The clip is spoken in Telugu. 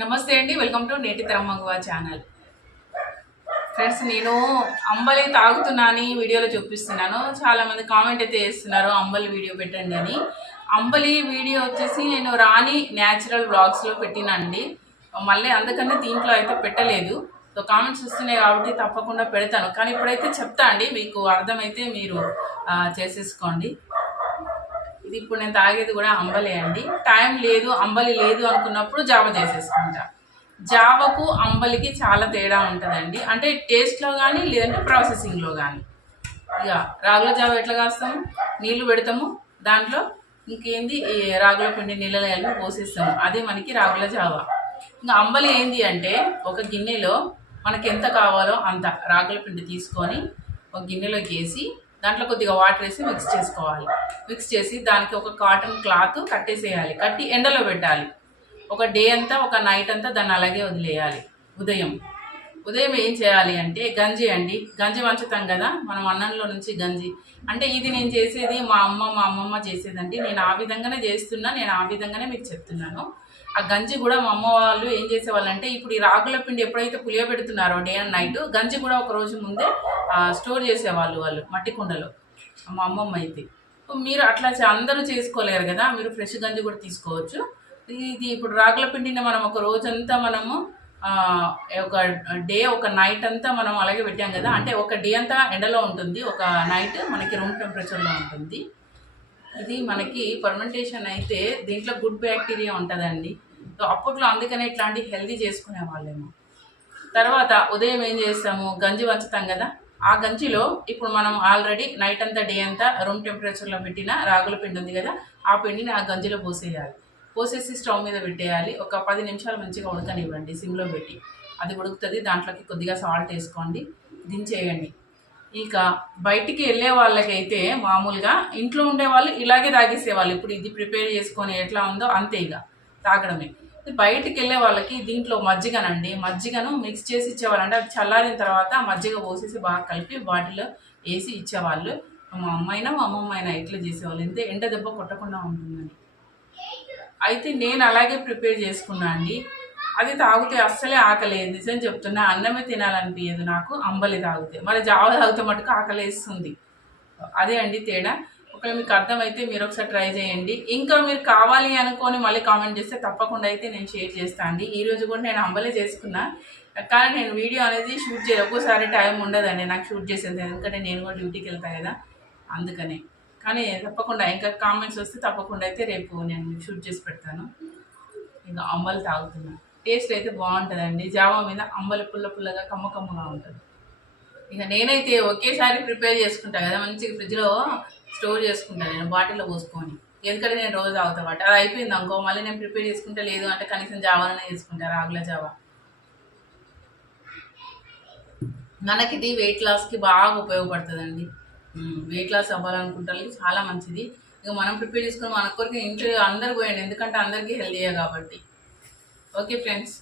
నమస్తే అండి వెల్కమ్ టు నేటి తరం ఛానల్. ఫ్రెండ్స్ నేను అంబలి తాగుతున్నా అని వీడియోలో చూపిస్తున్నాను. చాలామంది కామెంట్ అయితే చేస్తున్నారు అంబలి వీడియో పెట్టండి అని. అంబలి వీడియో వచ్చేసి నేను రాని న్యాచురల్ బ్లాగ్స్లో పెట్టినండి. మళ్ళీ అందుకనే దీంట్లో అయితే పెట్టలేదు. సో కామెంట్స్ వస్తున్నాయి కాబట్టి తప్పకుండా పెడతాను. కానీ ఇప్పుడైతే చెప్తా అండి మీకు అర్థమైతే మీరు చేసేసుకోండి. ఇప్పుడు నేను తాగేది కూడా అంబలే అండి. టైం లేదు అంబలి లేదు అనుకున్నప్పుడు జావ చేసేసుకుంటా. జావకు అంబలికి చాలా తేడా ఉంటుందండి. అంటే టేస్ట్లో కానీ లేదంటే ప్రాసెసింగ్లో కానీ ఇక రాగుల జావ ఎట్లా కాస్తాము? నీళ్ళు పెడతాము. దాంట్లో ఇంకేంది? రాగుల పిండి నీళ్ళలో కలిపి పోసేస్తాము. అదే మనకి రాగుల జావ. ఇంకా అంబలి ఏంది అంటే ఒక గిన్నెలో మనకి ఎంత కావాలో అంత రాగుల పిండి తీసుకొని ఒక గిన్నెలోకి వేసి దాంట్లో కొద్దిగా వాటర్ వేసి మిక్స్ చేసుకోవాలి. మిక్స్ చేసి దానికి ఒక కాటన్ క్లాత్ కట్టేసేయాలి. కట్టి ఎండలో పెట్టాలి. ఒక డే అంతా ఒక నైట్ అంతా దాన్ని అలాగే వదిలేయాలి. ఉదయం. ఉదయం ఏం చేయాలి అంటే గంజి అండి. గంజి వంచుతాం కదా మనం అన్నంలో నుంచి గంజి. అంటే ఇది నేను చేసేది మా అమ్మ మా అమ్మమ్మ చేసేదండి. నేను ఆ విధంగానే చేస్తున్నా నేను ఆ విధంగానే మీకు చెప్తున్నాను. ఆ గంజి కూడా మా అమ్మ వాళ్ళు ఏం చేసేవాళ్ళు అంటే ఇప్పుడు ఈ రాగుల పిండి ఎప్పుడైతే పులియబెడుతున్నారో డే అండ్ నైట్ గంజి కూడా ఒక రోజు ముందే స్టోర్ చేసేవాళ్ళు వాళ్ళు మట్టి కుండలో. మా అమ్మమ్మ అయితే. మీరు అట్లా చే- అందరూ చేసుకోలేరు కదా మీరు ఫ్రెష్ గంజి కూడా తీసుకోవచ్చు. ఇది ఇప్పుడు రాగుల పిండిని మనం ఒక రోజంతా మనము ఒక డే ఒక నైట్ అంతా మనం అలాగే పెట్టాం కదా. అంటే ఒక డే అంతా ఎండలో ఉంటుంది. ఒక నైట్ మనకి రూమ్ టెంపరేచర్లో ఉంటుంది. ఇది మనకి ఫర్మెంటేషన్ అయితే దీంట్లో గుడ్ బ్యాక్టీరియా ఉంటుందండి. సో అప్పట్లో అందుకనే ఇట్లాంటి హెల్దీ చేసుకునే వాళ్ళేమో. తర్వాత ఉదయం ఏం చేస్తాము? గంజి వంచుతాం కదా. ఆ గంజిలో ఇప్పుడు మనం ఆల్రెడీ నైట్ అంతా డే అంతా రూమ్ టెంపరేచర్లో పెట్టిన రాగుల పిండి ఉంది కదా. ఆ పిండిని ఆ గంజిలో పోసేయాలి. పోసేసి స్టవ్ మీద పెట్టేయాలి. ఒక పది నిమిషాలు మంచిగా ఉడకనివ్వండి సిమ్లో పెట్టి. అది ఉడుకుతుంది దాంట్లోకి కొద్దిగా సాల్ట్ వేసుకోండి దించేయండి. ఇక బయటికి వెళ్ళే వాళ్ళకైతే మామూలుగా ఇంట్లో ఉండే వాళ్ళు ఇలాగే తాగేసేవాళ్ళు. ఇప్పుడు ఇది ప్రిపేర్ చేసుకొని ఎట్లా ఉందో అంతే ఇక తాగడమే. బయటికి వెళ్ళే వాళ్ళకి దీంట్లో మజ్జిగనండి. మజ్జిగను మిక్స్ చేసి ఇచ్చేవాళ్ళు అంటే అది చల్లారిన తర్వాత మజ్జిగ పోసేసి బాగా కలిపి బాటిల్లో వేసి ఇచ్చేవాళ్ళు. మా అమ్మైనా మా అమ్మమ్మ అయినా ఎట్లా చేసేవాళ్ళు? ఇంతే ఎండ దెబ్బ కొట్టకుండా ఉంటుందని అయితే నేను అలాగే ప్రిపేర్ చేసుకున్నా అండి. అది తాగితే అస్సలే ఆకలేదు నిజం చెప్తున్నా. అన్నమే తినాలనిపించదు నాకు అంబలి తాగితే. మరి జావ తాగితే మటుకు ఆకలేస్తుంది. అదే అండి తేడా. ఒకవేళ మీకు అర్థమైతే మీరు ఒకసారి ట్రై చేయండి. ఇంకా మీరు కావాలి అనుకొని మళ్ళీ కామెంట్ చేస్తే తప్పకుండా అయితే నేను షేర్ చేస్తాను అండి. ఈరోజు కూడా నేను అంబలే చేసుకున్నా. కానీ నేను వీడియో అనేది షూట్ చేయ ఒక్కోసారి టైం ఉండదండి. నాకు షూట్ చేసేది ఎందుకంటే నేను కూడా డ్యూటీకి వెళ్తాను కదా. అందుకనే. కానీ తప్పకుండా ఇంకా కామెంట్స్ వస్తే తప్పకుండా అయితే రేపు నేను షూట్ చేసి పెడతాను. ఇంకా అంబలు తాగుతున్నాను టేస్ట్ అయితే బాగుంటుందండి. జామ మీద అంబలి పుల్ల పుల్లగా కమ్మ కమ్మగా ఉంటుంది. ఇక నేనైతే ఒకేసారి ప్రిపేర్ చేసుకుంటాను కదా మంచిగా ఫ్రిడ్జ్లో స్టోర్ చేసుకుంటాను నేను బాటిల్లో పోసుకొని. ఎందుకంటే నేను రోజు తాగుతా అది అయిపోయింది అనుకో మళ్ళీ నేను ప్రిపేర్ చేసుకుంటా లేదు అంటే కనీసం జావాలనే చేసుకుంటా రాగుల జావా. మనకి ఇది వెయిట్ లాస్కి బాగా ఉపయోగపడుతుందండి. వెయిట్ లాస్ అవ్వాలనుకుంటారు చాలా మంచిది. ఇక మనం ప్రిపేర్ చేసుకుని మన కొరకు ఇంట్లో అందరు పోయండి. ఎందుకంటే అందరికీ హెల్తీయే కాబట్టి. Okay friends.